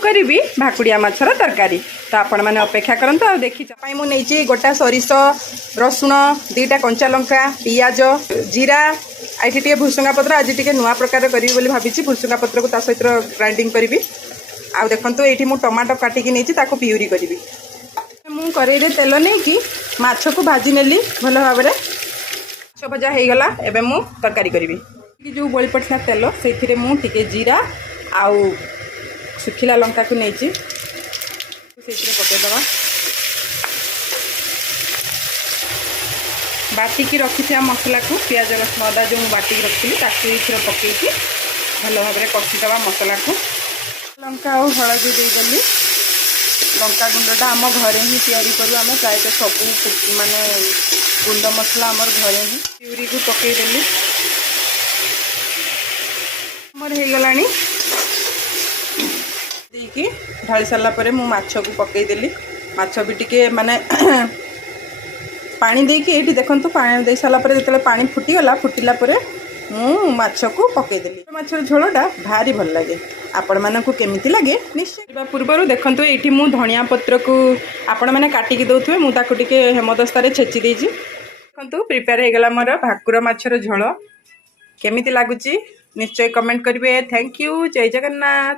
करी भाकुड़िया माछर तरकारी। तो आपण मैंने अपेक्षा करंतु आ देखि मु नहीं गोटा सरिष रसुण 2टा कंचा लंका पियाज जीरा आइटी टे भुसुंगा पत्र आज टे नुआ प्रकार करी बोली भाभी भुसुंगा पत्र को सहित ग्राइंडिंग करी। आ देखो ये मु टमाटो काटिकी नहीं ताको प्यूरी करी। मु करेई तेल नहीं कि माछ को भाजी नेली भल भाव में माछ भजा हो गला। एबे मु तरकारी करी जो बड़ी पड़ता तेल से मुझे जीरा आउ सुखिला लंका को नहीं पकईदे बाटिकी रखी था मसला को पियाज रसुण अदा जो बाटिकी रखी ताकि पकई भल भाव में कषिदे मसला को लंका और हलदी देदेली। लंका गुंडा आम घरे ही तैयारी करूँ आम प्रायतः सब माने गुंड मसला आमर घरे ही प्यूरी को पकईदेली मोर हो गला देकी ढाली सारापर मु माछ को पकईदेली। माछ भी टिके माने पानी देकी ये देखो पानी दे सारापर जो पानी फुटीगला फुटिला मु माछ को पकईदेली। माछर झोलटा भारी भल लगे आपण मानकु केमिति लगे निश्चय पूर्व देखो ये मु धनिया पत्र को आपण मैंने काटिकी दौथे मुझे हेमदस्तार छेची देजी। देखो प्रिपेयर हो गला मोर भाकुर माछर झोल केमिति लागुची निश्चय कमेंट करेंगे। थैंक यू जय जगन्नाथ।